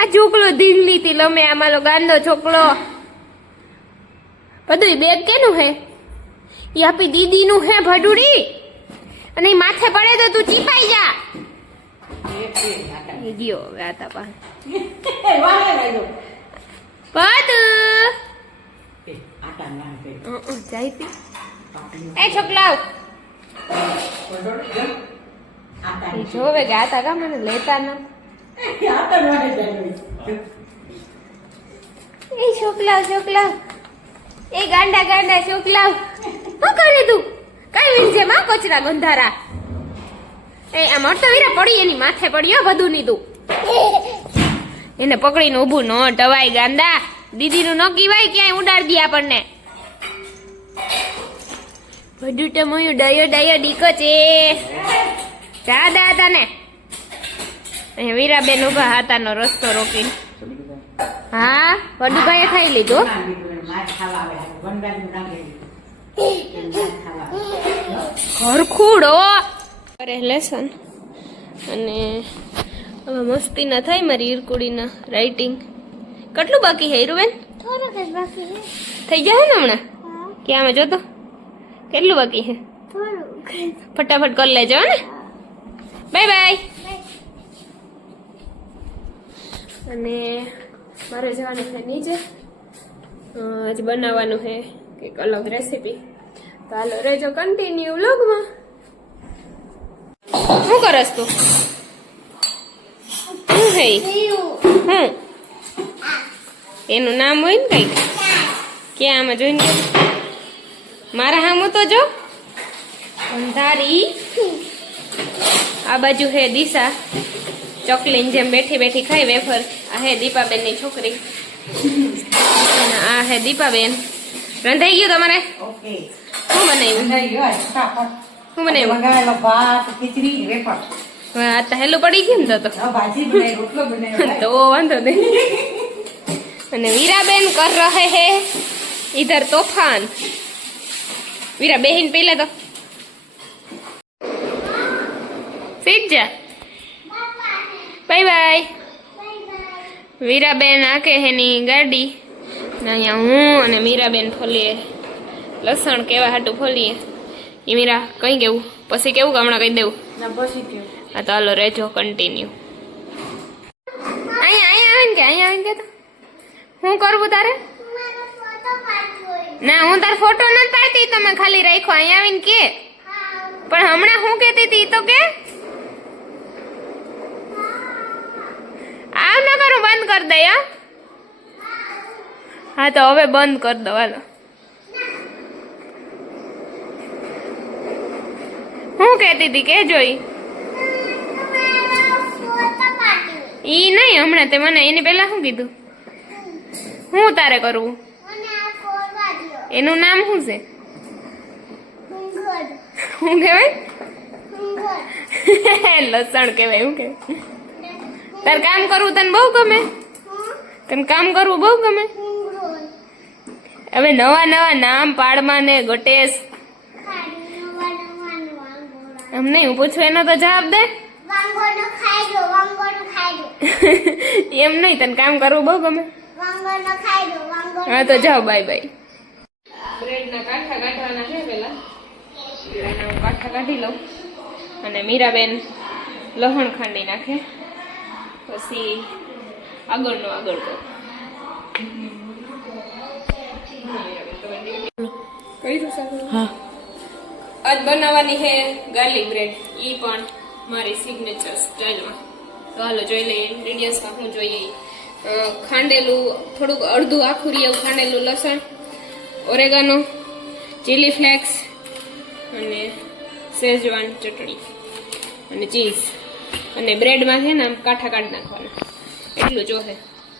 આ છોકરો ધીંગલી થી લમે આમાં ગાંડો છોકરો બધું બેગ કેનું હે ઈ આપી દીદી નું હે ભડુડી અને ઈ માથે પડે તો તું ચીપાઈ જા ગયો હવે આતા પા એ છોકલાવ જોવે ગાતા કા મને લેતા ના એ છોકલાવ છોકલાવ એ ગાંડા ગાંડા છોકલાવ શું કરે તું કઈ વીન છે માં કચરા ગંધારા એ આ મોટો વીરા પડી એની માથે પડ્યો બધું ની તું એને પકડીને ઊભું ન ટવાય ગાંડા દીદી નું ન કીવાય ક્યાંય ઉડાડ દી આપણને બધું તો મોયું ડાયો ડાયો ડીકો છે જા દા હતા ને અહીંયા વીરાબેન ઉભા હાથાનો રસ્તો રોકીને હા વડુભાઈએ ખાઈ લીધું ઘરખૂડો કરે લેસન અને હવે મસ્તી ના થાય મારી ઈરકુડીના રાઇટિંગ કેટલું બાકી છે હીરુબેન થોડુંક જ બાકી છે થઈ જાય ને હમણાં ક્યાં જોતો કેટલું બાકી છે થોડુંક ફટાફટ કરી લેજો ને બાય બાય અને મારે જવાનું છે નીચે આજે બનાવવાનું છે કંઈક અલગ રેસીપી તો હાલો રહેજો કન્ટિન્યુ વ્લોગમાં શું કરસ તું શું હે હું એનું નામ હોય ને કઈક ક્યાં આમાં જોઈને મારા હામું તો જો અંધારી આ બાજુ હે દિશા ચોકલીન જેમ બેઠી બેઠી ખાઈ વેફર આ હે દીપાબેન ની છોકરી આ હે દીપાબેન રંધાઈ ગયું તમારે શું બનાવ્યું શું બનાવ્યું ભાત ખીચડી વેફર આ તો હેલું પડી ગયું ને તો ભાજી બનાવી રોટલો બનાવ્યો તો વાંધો નહીં અને વીરાબેન કર રહે હે इधर तूफान वीरा बेहिन पहले तो सीट जा बाय बाय वीराबेन आके है नी गाड़ी अँ हूँ अने मीराबेन फोलीए लसण केवा हाटू फोलीए ये मीरा कहीं केवू पछी केवू हमणां कही देवू हाँ तो हालो रेजो कंटीन्यू अहीं आवीने के तो हूँ करवू तारे ना हूँ तार फोटो न पाड़ती तो मैं खाली राखो अहीं आवीने के पण हमणां हूँ कहती थी तो के आव न करूं बंद कर दे हाँ तो हवे बंद कर दो हालो हूँ कहती थी के जोई ई नहीं हमणां ते मने एनी पहेला शुं कीधुं हूँ तारे करवुं एनु नाम શું છે શું કહેવાય લસણ કહેવાય શું કહેવાય તાર કામ કરવું તને બહુ ગમે તને કામ કરવું બહુ ગમે હવે નવા નવા નામ પાડમાં ને ગટેશ એમ નહીં હું પૂછું એનો તો જવાબ દે એમ નહીં તને કામ કરવું બહુ ગમે હા તો જાઓ બાય બાય ब्रेड ना काठा काढवाना है पेला एना हूँ काठा काढी लઉં અને મીરાબેન લહણ ખાંડી નાખે પછી આગળનો આગળ તો હા આજ બનાવવાની છે ગાર્લિક બ્રેડ ઈ પણ મારી સિગ્નેચર સ્ટાઈલમાં તો હાલો જોઈ લઈએ ઇન્ગ્રેડિયન્ટ્સમાં શું જોઈએ ખાંડેલું થોડુંક અડધું આખું એવું ખાંડેલું લસણ ઓરેગાનો ચીલી ફ્લેક્સ અને શેઝવાન ચટણી અને ચીઝ અને બ્રેડમાં છે ને આમ કાંઠા કાઢી નાખવાના એટલું જોશે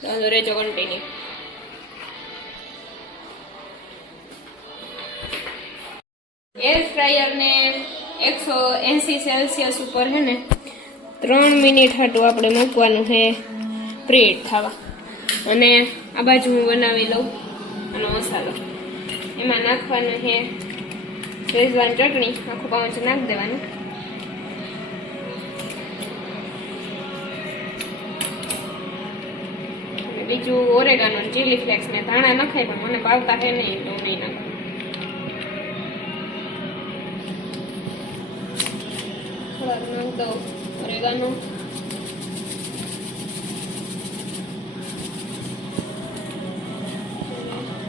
તો રેજો કન્ટિન્યુ એર ફ્રાયર ને 180 સેલ્સિયસ ઉપર છે ને 3 મિનિટ હાટું આપણે મૂકવાનું છે પ્રીહીટ થવા અને આ બાજુ હું બનાવી લઉં આનો મસાલો એમાં નાખવાનું છે શેઝવાન ચટણી આખું પાઉચ નાખી દેવાનું બીજું ઓરેગાનો ચીલી ફ્લેક્સ ને ધાણા નખાય પણ મને ભાવતા હે નહીં તો નહીં નાખું. થોડાક નાખ દઉં ઓરેગાનો.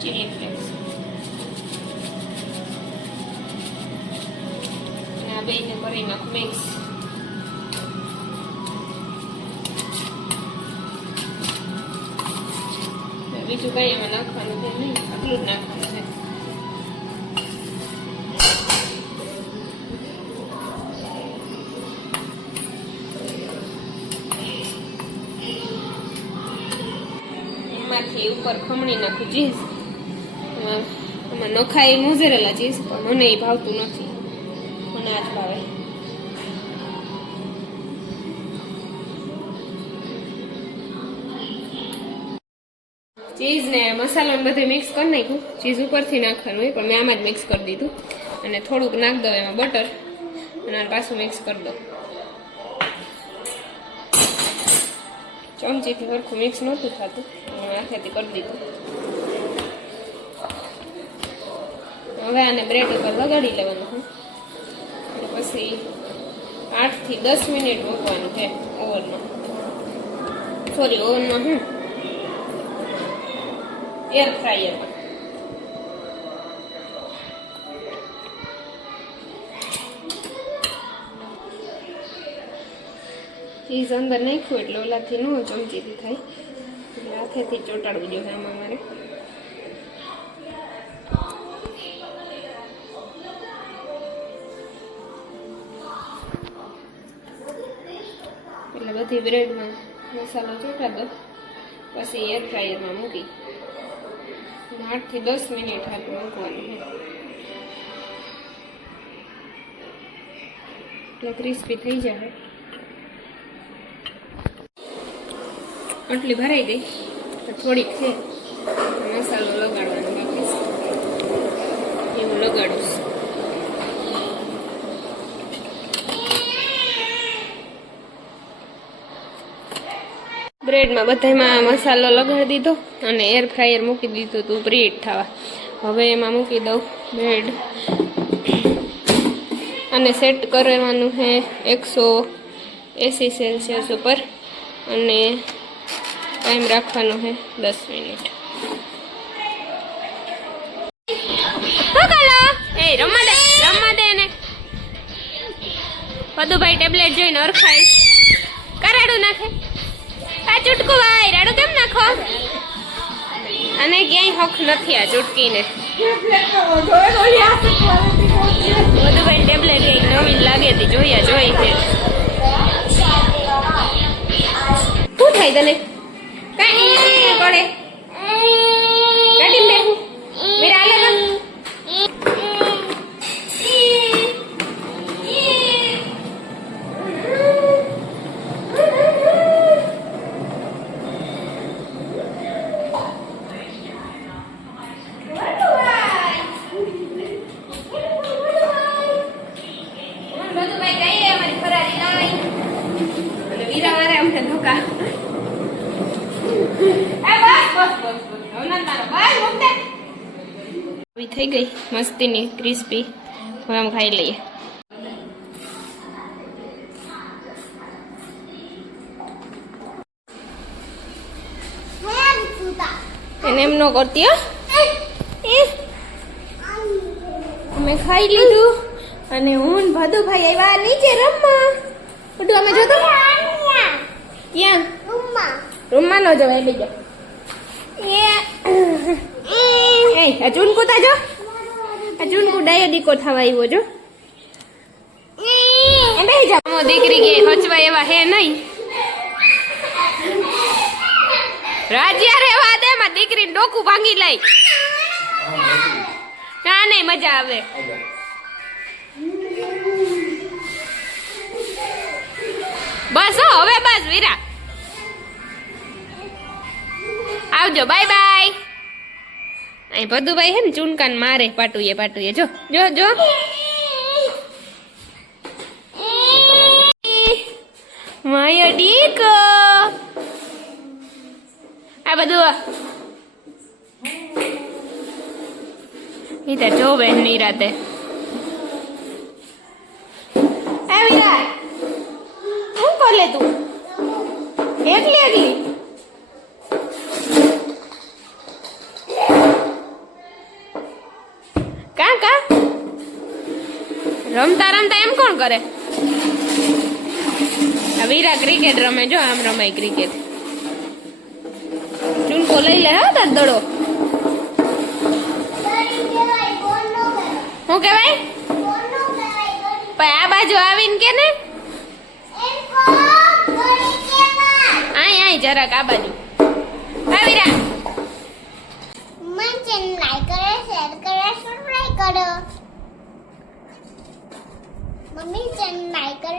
ચીલી ફ્લેક્સ આ બેને કરી નાખું મિક્સ. બીજું કઈ એમાં નાખવાનું છે નહીં, આટલું જ નાખવાનું છે. એમાંથી ઉપર ખમણી નાખું ચીઝ. એમાં નખાય મોઝરેલા ચીઝ પણ મને એ ભાવતું નથી, મને આ જ ભાવે. ચીઝ ને મસાલો બધું મિક્સ કરી નાખ્યું. ચીઝ ઉપરથી નાખવાનું હોય પણ મેં આમાં જ મિક્સ કરી દીધું. અને થોડુંક નાખ દો એમાં બટર અને પાછું મિક્સ કરી દો. ચમચીથી સરખું મિક્સ નહોતું થતું, હાથેથી કરી દીધું. હવે આને બ્રેડ ઉપર લગાડી લેવાનું છે. પછી 8 થી 10 મિનિટ મૂકવાનું છે ઓવનમાં. સોરી, ઓવનમાં એર ફ્રાયરમાં. ચીઝ અંદર નાખ્યું એટલે ઓલાથી ન ચમચીથી થાય એટલે હાથેથી ચોંટાડવું જોઈએ આમાં મારે. એટલે બધી બ્રેડમાં મસાલો ચોંટાડ દો. પછી એર ફ્રાયરમાં મૂકી 8 થી 10 મિનિટ હાથમાં મૂકવાનું છે એટલે ક્રિસ્પી થઈ જાય. આટલી ભરાઈ ગઈ તો થોડીક છે મસાલો લગાડવાનો બાકી છે, એવું લગાડું. બ્રેડમાં બધામાં મસાલો લગાડી દીધો અને એર ફ્રાયર મૂકી દીધું હતું પ્રીહીટ થવા. હવે એમાં મૂકી દઉં બ્રેડ અને સેટ કરવાનું છે 180 સેલ્સિયસ ઉપર અને ટાઈમ રાખવાનો છે 10 મિનિટ. રમવા દે ને પદુભાઈ ટેબ્લેટ જોઈને અરખાય કરાડું નાખે. આ ચૂટકું ભાઈ રાડું કેમ નાખો? અને ક્યાંય હક નથી આ ચૂટકીને. પદુભાઈ ટેબ્લેટ એક નવીન લાગે હતી, જોઈ છે. શું થાય તને? કઈ પડે ગાડી બેઠું મેરા આલે થઈ ગઈ મસ્તીની ક્રિસ્પી. હવે આમ ખાઈ લઈએ. એને એમ ન કરતી અમે ખાઈ લીધું અને હું ભદુભાઈ આવ્યા નીચે રમવા. બધું અમે જોતો ક્યાં રૂમમાં ન જવાય બીજા. આ ચૂનકુ તા જો, આ ચૂનકુ ડાયાડીકો થવા આવ્યો જો. દીકરી કે હચવા એવા હે નહીં. રાજ્યા રેવા દે માં દીકરી ડોકું ભાંગી લઈ. ના નહીં મજા આવે. બસ હવે બસ વીરા આવજો. Bye bye. અહીં ભદુભાઈ હે ને ચૂનકાન મારે પાટુએ જો જો જો. માયા ડીકો આ આ બધું ઈ તો જોવે ની રાતે એ વિરાટ શું કરે તું એકલી એકલી કા કા રમતા રમતા એમ કોણ કરે આ વીરા ક્રિકેટ રમે જો આમ રમાય ક્રિકેટ ચૂનકો લઈ લે હા તાર દડો શું કેવાય આ બાજુ આવીને કે ને આય જરાક આ બાજુ આવીરા મને ચેનલ લાઈક કરો શેર કરો સબસ્ક્રાઇબ કરો મમ્મી ચેનલ લાઈક કરો